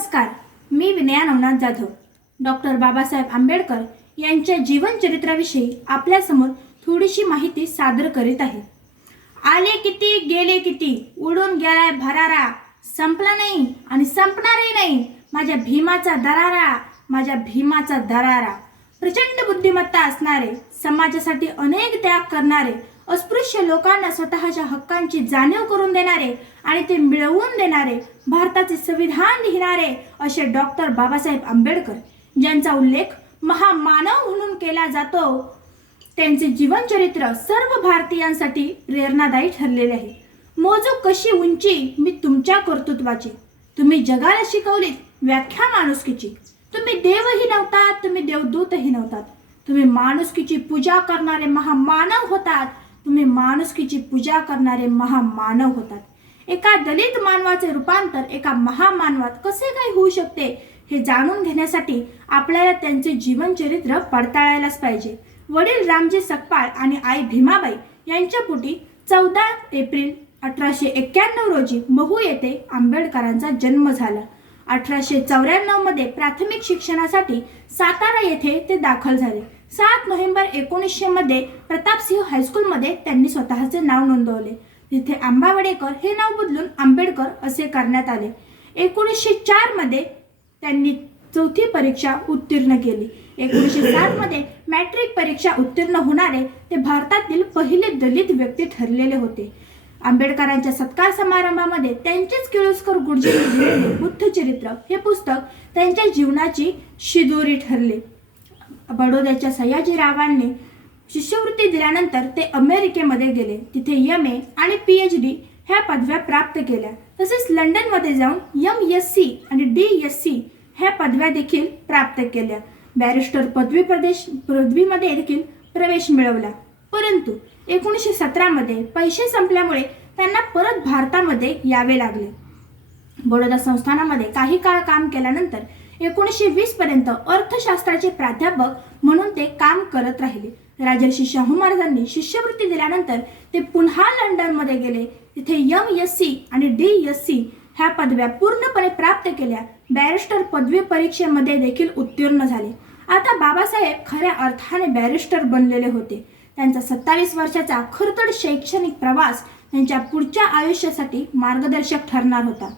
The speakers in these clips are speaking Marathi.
नमस्कार मी विनया नवनाथ जाधव. डॉक्टर बाबासाहेब आंबेडकर यांच्या जीवनचरित्राविषयी आपल्यासमोर थोडीशी माहिती सादर करीत आहे. आले किती गेले किती उडून गेलाय भरारा. संपला नाही आणि संपणारही नाही माझ्या भीमाचा दरारा माझ्या भीमाचा दरारा. प्रचंड बुद्धिमत्ता असणारे समाजासाठी अनेक त्याग करणारे अस्पृश्य लोकांना स्वतःच्या हक्कांची जाणीव करून देणारे आणि ते मिळवून देणारे भारताचे संविधान लिहिणारे असे डॉक्टर बाबासाहेब आंबेडकर ज्यांचा उल्लेख महामानव म्हणून केला जातो. त्यांचे जीवनचरित्र सर्व भारतीयांसाठी प्रेरणादायी ठरलेले आहे. मोजो कशी उंची मी तुमच्या कर्तृत्वाची? तुम्ही जगाला शिकवलीत व्याख्या माणुसकीची. तुम्ही देवही नव्हतात तुम्ही देवदूतही नव्हतात. तुम्ही माणुसकीची पूजा करणारे महामानव होतात. तुम्ही माणुसकीची पूजा करणारे महामानव होतात. एका दलित मानवाचे रूपांतर एका महामानवात कसे काय होऊ शकते हे जाणून घेण्यासाठी आपल्याला त्यांचे जीवनचरित्र पडताळायलाच पाहिजे. वडील रामजी सकपाळ आणि आई भीमाबाई यांच्या पोटी चौदा एप्रिल अठराशे एक्क्याण्णव रोजी महू येथे आंबेडकरांचा जन्म झाला. अठराशे चौऱ्याण्णवमध्ये प्राथमिक शिक्षणासाठी सातारा येथे ते दाखल झाले. सात नोव्हेंबर एकोणीसशे मध्ये प्रतापसिंह हायस्कूलमध्ये त्यांनी स्वतःचे नाव नोंदवले. तिथे आंबावडेकर हे नाव बदलून आंबेडकर असे करण्यात आले. एकोणीसशे चारमध्ये त्यांनी चौथी परीक्षा उत्तीर्ण केली. एकोणीसशे सात मध्ये मॅट्रिक परीक्षा उत्तीर्ण होणारे ते भारतातील पहिले दलित व्यक्ती ठरलेले होते. आंबेडकरांच्या सत्कार समारंभामध्ये त्यांचेच किळोस्कर गुरुजींनी लिहिलेले बुद्धचरित्र हे पुस्तक त्यांच्या जीवनाची शिदोरी ठरले. बडोद्याच्या सयाजीरावांनी शिष्यवृत्ती दिल्यानंतर ते अमेरिकेमध्ये गेले. तिथे एम ए आणि पी एच डी ह्या पदव्या प्राप्त केल्या. तसेच लंडनमध्ये जाऊन एम एस सी आणि डी एस सी ह्या पदव्या देखील प्राप्त केल्या. बॅरिस्टर पदवी प्रदेश पदवीमध्ये देखील प्रवेश मिळवला. परंतु एकोणीसशे सतरामध्ये पैसे संपल्यामुळे त्यांना परत भारतामध्ये यावे लागले. बडोदा संस्थानामध्ये काही काळ काम केल्यानंतर एकोणीसशे वीस पर्यंत अर्थशास्त्राचे प्राध्यापक म्हणून ते काम करत राहिले. राजर्षी शाहू महाराजांनी शिष्यवृत्ती दिल्यानंतर ते पुन्हा लंडनमध्ये गेले. तिथे यम एस सी आणि डी एस सी ह्या पदव्या पूर्णपणे प्राप्त केल्या. बॅरिस्टर पदवी परीक्षेमध्ये देखील उत्तीर्ण झाले. आता बाबासाहेब खऱ्या अर्थाने बॅरिस्टर बनलेले होते. त्यांचा सत्तावीस वर्षाचा खरतड शैक्षणिक प्रवास त्यांच्या पुढच्या आयुष्यासाठी मार्गदर्शक ठरणार होता.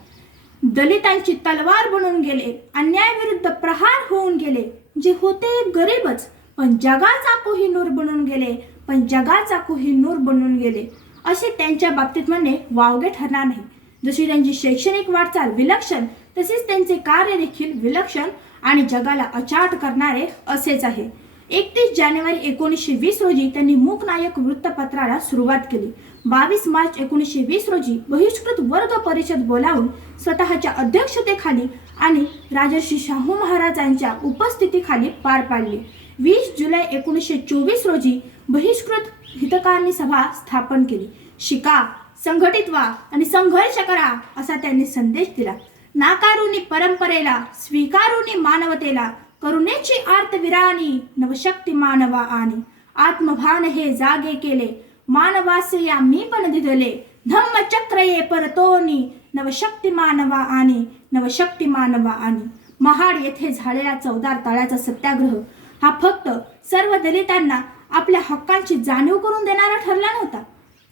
दलितांची तलवार बनून गेले अन्यायाविरुद्ध प्रहार होऊन गेले. जे होते गरीबच पण जगाचा कोहिनूर बनून गेले पण जगाचा कोहिनूर बनून गेले. असे त्यांच्या बाबतीत म्हणणे वावगे ठरणार नाही. जशी त्यांची शैक्षणिक वाटचाल विलक्षण तसेच त्यांचे कार्य देखील विलक्षण आणि जगाला अचाट करणारे असेच आहे. एकतीस जानेवारी एकोणीसशे वीस रोजी त्यांनी मूकनायक वृत्तपत्राला सुरुवात केली. बावीस मार्च एकोणीसशे वीस रोजी बहिष्कृत वर्ग परिषद बोलावून स्वतःच्या अध्यक्षतेखाली आणि राजर्षी शाहू महाराजांच्या उपस्थितीखाली पार पाडली. वीस जुलै एकोणीसशे चोवीस रोजी बहिष्कृत हितकारणी सभा स्थापन केली. शिका संघटित व्हा आणि संघर्ष करा असा त्यांनी संदेश दिला. नाकारुनी परंपरेला स्वीकारुनी मानवतेला करुणेची आर्तविराणी नवशक्ती मानवा आणि आत्मभान हे जागे केले. मानवासे या मी पण दिदले. धम्मचक्र ये परतोनी नवशक्ती मानवा आणि नवशक्ती मानवा आणि. महाड येथे झालेला चौदार तळ्याचा सत्याग्रह. हा फक्त सर्व दलितांना आपल्या हक्कांची जाणीव करून देणारा ठरला नव्हता.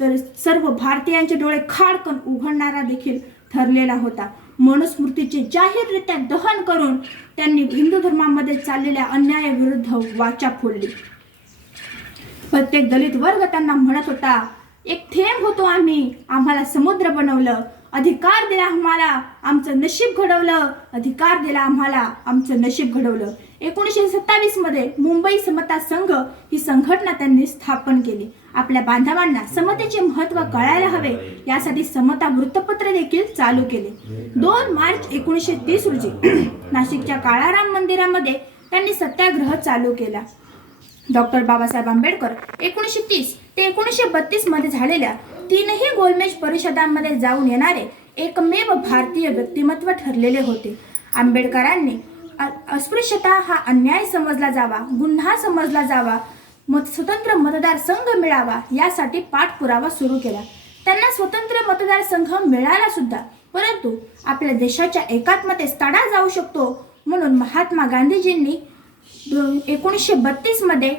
तर सर्व भारतीयांचे डोळे खाडकन उघडणारा देखील ठरलेला होता. मनुस्मृतीचे जाहीररित्या दहन करून त्यांनी हिंदू धर्मामध्ये चाललेल्या अन्यायाविरुद्ध वाचा फोडली. प्रत्येक दलित वर्ग त्यांना म्हणत होता एक थेंब होतो आम्ही. आम्हाला समुद्र बनवलं. अधिकार दिला आम्हाला आमचं नशीब घडवलं. अधिकार दिला आम्हाला आमचं नशीब घडवलं. एकोणीसशे सत्तावीसमध्ये मुंबई समता संघ ही संघटना त्यांनी स्थापन केली. आपल्या बांधवांना समतेचे महत्त्व कळायला हवे यासाठी समता वृत्तपत्र देखील चालू केले. दोन मार्च एकोणीसशे तीस रोजी नाशिकच्या काळाराम मंदिरामध्ये त्यांनी सत्याग्रह चालू केला. डॉक्टर बाबासाहेब आंबेडकर एकोणीसशे तीस ते एकोणीसशे बत्तीसमध्ये झालेल्या तीनही गोलमेज परिषदांमध्ये जाऊन येणारे एकमेव भारतीय व्यक्तिमत्व ठरलेले होते. आंबेडकरांनी अस्पृश्यता हा अन्याय समजला जावा गुन्हा समजला जावा मत स्वतंत्र मतदारसंघ मिळावा यासाठी पाठपुरावा सुरू केला. त्यांना स्वतंत्र मतदारसंघ मिळाला सुद्धा परंतु आपल्या देशाच्या एकात्मतेस तडा जाऊ शकतो म्हणून महात्मा गांधीजींनी एकोणीसशे बत्तीसमध्ये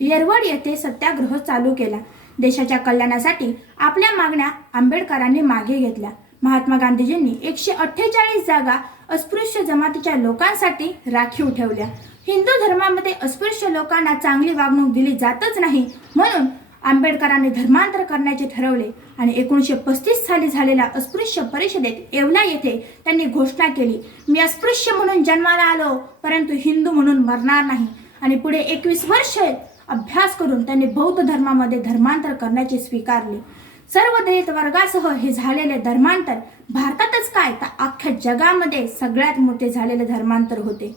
येरवड येथे सत्याग्रह चालू केला. देशाच्या कल्याणासाठी आपल्या मागण्या आंबेडकरांनी मागे घेतल्या. महात्मा गांधीजींनी एकशे अठ्ठेचाळीस जागा अस्पृश्य जमातीच्या लोकांसाठी राखीव ठेवल्या. हिंदू धर्मामध्ये अस्पृश्य लोकांना चांगली वागणूक दिली जातच नाही म्हणून आंबेडकरांनी धर्मांतर करण्याचे ठरवले आणि एकोणीसशे पस्तीस साली झालेल्या अस्पृश्य परिषदेत येवला येथे त्यांनी घोषणा केली मी अस्पृश्य म्हणून जन्माला आलो परंतु हिंदू म्हणून मरणार नाही. आणि पुढे एकवीस वर्ष अभ्यास करून त्यांनी बौद्ध धर्मामध्ये धर्मांतर करण्याचे स्वीकारले. सर्व दलित वर्गासह हे झालेले धर्मांतर भारतातच काय तर अख्ख्या जगामध्ये सगळ्यात मोठे झालेले धर्मांतर होते.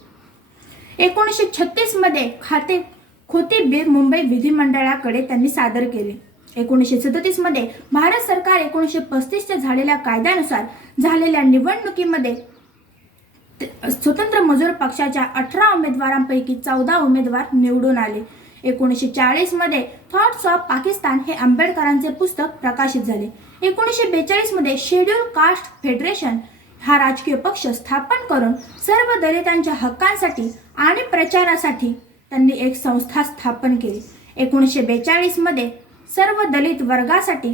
एकोणीसशे छत्तीसमध्ये खाते खोतीबीर मुंबई विधिमंडळाकडे त्यांनी सादर केले. एकोणीसशे सदतीसमध्ये भारत सरकार एकोणीसशे पस्तीसच्या झालेल्या कायद्यानुसार झालेल्या निवडणुकीमध्ये स्वतंत्र मजूर पक्षाच्या अठरा उमेदवारांपैकी चौदा उमेदवार निवडून आले. एकोणीसशे चाळीसमध्ये थॉट्स ऑफ पाकिस्तान हे आंबेडकरांचे पुस्तक प्रकाशित झाले. एकोणीसशे बेचाळीसमध्ये शेड्यूल कास्ट फेडरेशन हा राजकीय पक्ष स्थापन करून सर्व दलितांच्या हक्कांसाठी आणि प्रचारासाठी त्यांनी एक संस्था स्थापन केली. एकोणीसशे बेचाळीसमध्ये सर्व दलित वर्गासाठी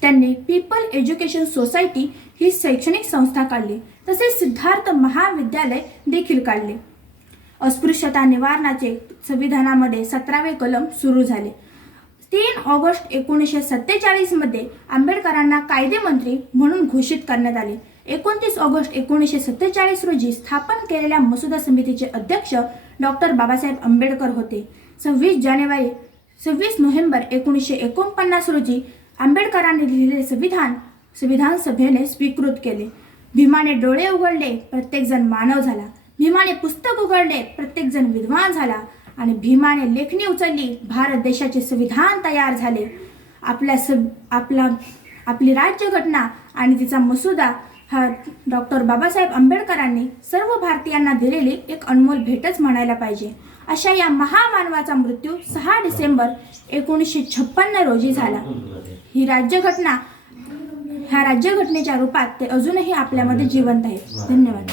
त्यांनी पीपल एज्युकेशन सोसायटी ही शैक्षणिक संस्था काढली. तसेच सिद्धार्थ महाविद्यालय देखील काढले. अस्पृश्यता निवारणाचे संविधानामध्ये सतरावे कलम सुरू झाले. तीन ऑगस्ट एकोणीसशे सत्तेचाळीसमध्ये आंबेडकरांना कायदेमंत्री म्हणून घोषित करण्यात आले. एकोणतीस ऑगस्ट एकोणीसशे सत्तेचाळीस रोजी स्थापन केलेल्या मसुदा समितीचे अध्यक्ष डॉक्टर बाबासाहेब आंबेडकर होते. सव्वीस जानेवारी सव्वीस नोव्हेंबर एकोणीसशे एकोणपन्नास रोजी आंबेडकरांनी लिहिलेले संविधान संविधान सभेने स्वीकृत केले. भीमाने डोळे उघडले प्रत्येकजण मानव झाला. भीमाने पुस्तक उघडले प्रत्येकजण विद्वान झाला आणि भीमाने लेखणी उचलली भारत देशाचे संविधान तयार झाले. आपल्या सब आपला आपली राज्यघटना आणि तिचा मसुदा हा डॉक्टर बाबासाहेब आंबेडकरांनी सर्व भारतीयांना दिलेली एक अनमोल भेटच म्हणायला पाहिजे. अशा या महामानवाचा मृत्यू सहा डिसेंबर एकोणीसशे छप्पन्न रोजी झाला. ही राज्यघटना ह्या राज्यघटनेच्या रूपात ते अजूनही आपल्यामध्ये जिवंत आहे धन्यवाद.